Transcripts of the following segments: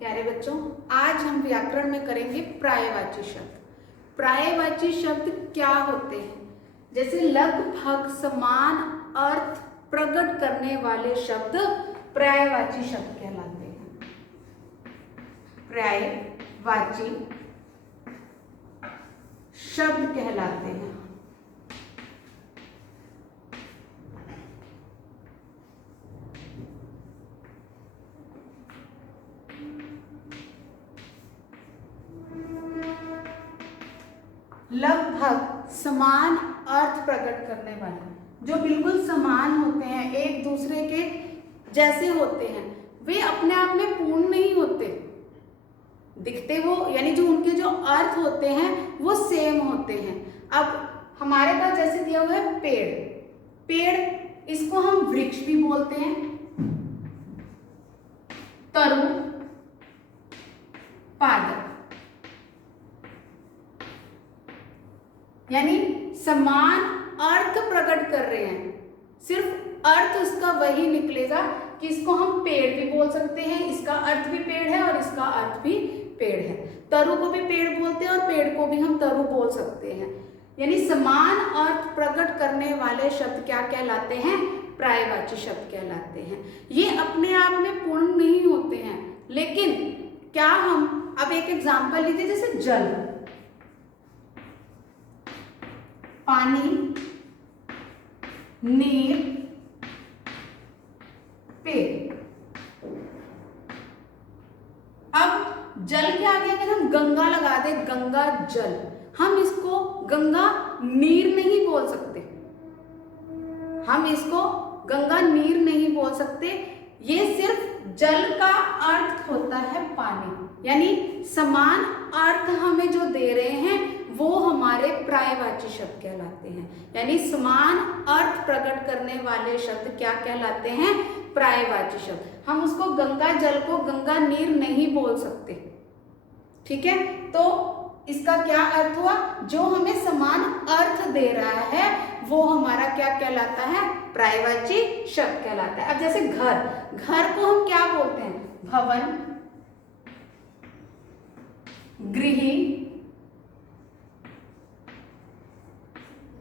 प्यारे बच्चों, आज हम व्याकरण में करेंगे पर्यायवाची शब्द। पर्यायवाची शब्द क्या होते हैं? जैसे लगभग समान अर्थ प्रकट करने वाले शब्द पर्यायवाची शब्द कहलाते हैं। पर्यायवाची शब्द कहलाते हैं। लगभग समान अर्थ प्रकट करने वाले, जो बिल्कुल समान होते हैं, एक दूसरे के जैसे होते हैं, वे अपने आप में पूर्ण नहीं होते, दिखते वो, यानी जो उनके जो अर्थ होते हैं वो सेम होते हैं। अब हमारे पास जैसे दिया हुआ है पेड़, इसको हम वृक्ष भी बोलते हैं, तरु, पादप, यानी समान अर्थ प्रकट कर रहे हैं, सिर्फ अर्थ उसका वही निकलेगा कि इसको हम पेड़ भी बोल सकते हैं, इसका अर्थ भी पेड़ है और इसका अर्थ भी पेड़ है। तरु को भी पेड़ बोलते हैं और पेड़ को भी हम तरु बोल सकते हैं। यानी समान अर्थ प्रकट करने वाले शब्द क्या कहलाते हैं? पर्यायवाची शब्द कहलाते हैं। ये अपने आप में पूर्ण नहीं होते हैं, लेकिन क्या हम अब एक एग्जाम्पल लीजिए, जैसे जल, पानी, नीर, पेड़। अब जल के आगे अगर हम गंगा लगा दे, गंगा जल, हम इसको गंगा नीर नहीं बोल सकते, हम इसको गंगा नीर नहीं बोल सकते। ये सिर्फ जल का अर्थ होता है पानी, यानी समान अर्थ हमें जो दे रहे हैं वो हमारे पर्यायवाची शब्द कहलाते हैं। यानी समान अर्थ प्रकट करने वाले शब्द क्या कहलाते हैं? पर्यायवाची शब्द। हम उसको गंगा जल को गंगा नीर नहीं बोल सकते, ठीक है? तो इसका क्या अर्थ हुआ? जो हमें समान अर्थ दे रहा है वो हमारा क्या कहलाता है? पर्यायवाची शब्द कहलाता है। अब जैसे घर को हम क्या बोलते हैं? भवन, गृह,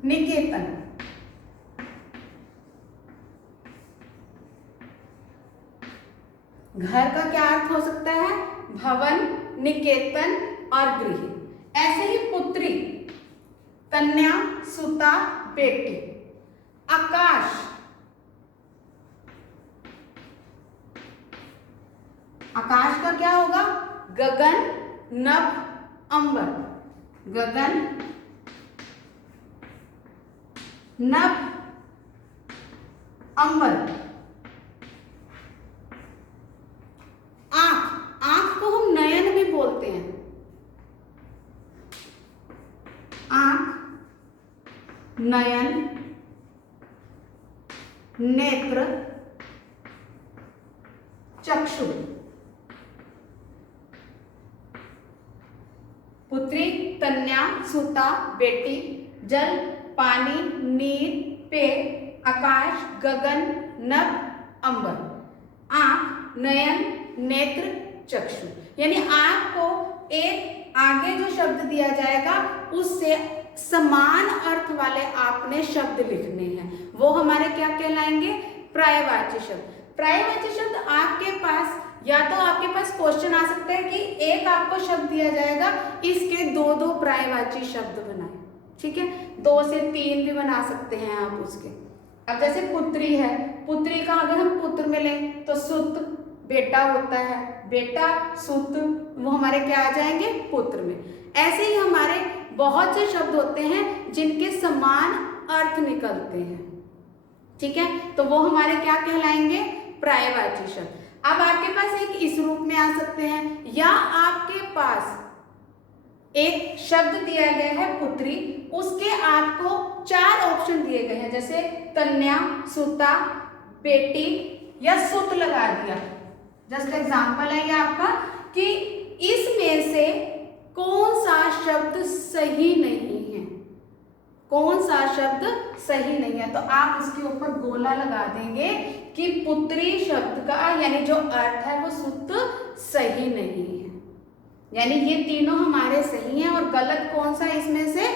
निकेतन। घर का क्या अर्थ हो सकता है? भवन, निकेतन और गृह। ऐसे ही पुत्री, कन्या, सुता, बेटी। आकाश, आकाश का क्या होगा? गगन, नभ, अंबर। गगन, नभ, अंबर। आंख को हम नयन भी बोलते हैं। आंख, नयन, नेत्र, चक्षु। पुत्री, कन्या, सुता, बेटी। जल, पानी, नीर, पेड़, आकाश, गगन, नभ, अंबर। आंख, नयन, नेत्र, चक्षु। यानी आंख को एक आगे जो शब्द दिया जाएगा उससे समान अर्थ वाले आपने शब्द लिखने हैं, वो हमारे क्या कहलाएंगे? पर्यायवाची शब्द। पर्यायवाची शब्द आपके पास, या तो आपके पास क्वेश्चन आ सकता है कि एक आपको शब्द दिया जाएगा, इसके दो पर्यायवाची शब्द बनाए, ठीक है? 2 से 3 भी बना सकते हैं आप उसके। अब जैसे पुत्री है, पुत्री का अगर हम पुत्र में लें तो सुत बेटा होता है, बेटा, सुत, वो हमारे क्या आ जाएंगे? पुत्र में। ऐसे ही हमारे बहुत से शब्द होते हैं जिनके समान अर्थ निकलते हैं, ठीक है? तो वो हमारे क्या कहलाएंगे? पर्यायवाची शब्द। अब आपके पास एक इस रूप में आ सकते हैं, या आपके पास एक शब्द दिया गया है पुत्री, उसके आपको 4 ऑप्शन दिए गए हैं, जैसे कन्या, सुता, बेटी या सुत लगा दिया। जस्ट एग्जांपल है ये आपका कि इसमें से कौन सा शब्द सही नहीं है, कौन सा शब्द सही नहीं है? तो आप इसके ऊपर गोला लगा देंगे कि पुत्री शब्द का यानी जो अर्थ है वो शुद्ध सही नहीं है, यानी ये तीनों हमारे सही हैं और गलत कौन सा इसमें से?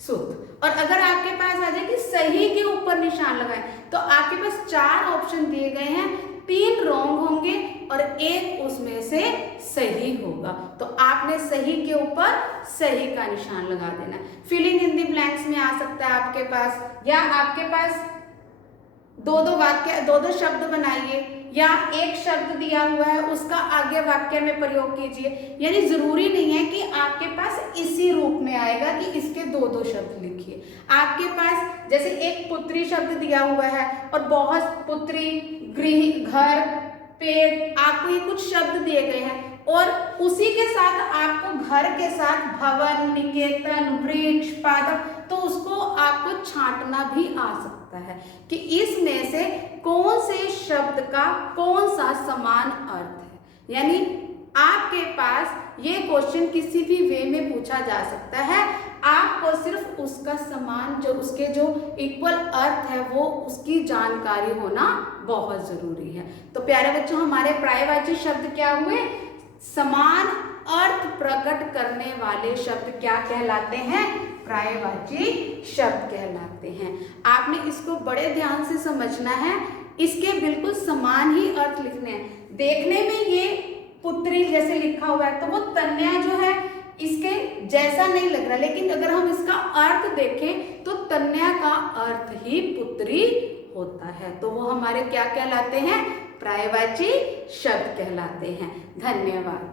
शुद्ध। और अगर आपके पास आ जाए कि सही के ऊपर निशान लगाएं, तो आपके पास 4 ऑप्शन दिए गए हैं, 3 रॉन्ग होंगे और 1 उसमें से सही होगा। तो आपने सही के ऊपर सही का निशान लगा देना। फिलिंग इन द ब्लैंक्स में आ सकता है आपके पास, या आपके पास 2-2 वाक्य 2-2 शब्द बनाइए, या एक शब्द दिया हुआ है उसका आगे वाक्य में प्रयोग कीजिए। यानी जरूरी नहीं है कि आपके पास इसी रूप में आएगा कि इसके 2-2 शब्द लिखिए। आपके पास जैसे एक पुत्री शब्द दिया हुआ है और बहुत पुत्री, गृह, घर, पेड़, आपको ये कुछ शब्द दिए गए हैं और उसी के साथ आपको घर के साथ भवन, निकेतन, वृक्ष, पादप, तो उसको आपको छांटना भी आ सकता है कि इसमें से कौन से शब्द का कौन सा समान अर्थ है। यानी आपके पास ये क्वेश्चन किसी भी वे में पूछा जा सकता है, आपको सिर्फ उसका समान जो उसके जो इक्वल अर्थ है वो उसकी जानकारी होना बहुत जरूरी है। तो प्यारे बच्चों, हमारे पर्यायवाची शब्द क्या हुए? समान अर्थ प्रकट करने वाले शब्द क्या कहलाते हैं? पर्यायवाची शब्द कहलाते हैं। आपने इसको बड़े ध्यान से समझना है, इसके बिल्कुल समान ही अर्थ लिखने हैं। देखने में ये पुत्री जैसे लिखा हुआ है तो वो तन्या जो है इसके जैसा नहीं लग रहा, लेकिन अगर हम इसका अर्थ देखें तो तन्या का अर्थ ही पुत्री होता है। तो वो हमारे क्या कहलाते हैं? पर्यायवाची शब्द कहलाते हैं। धन्यवाद।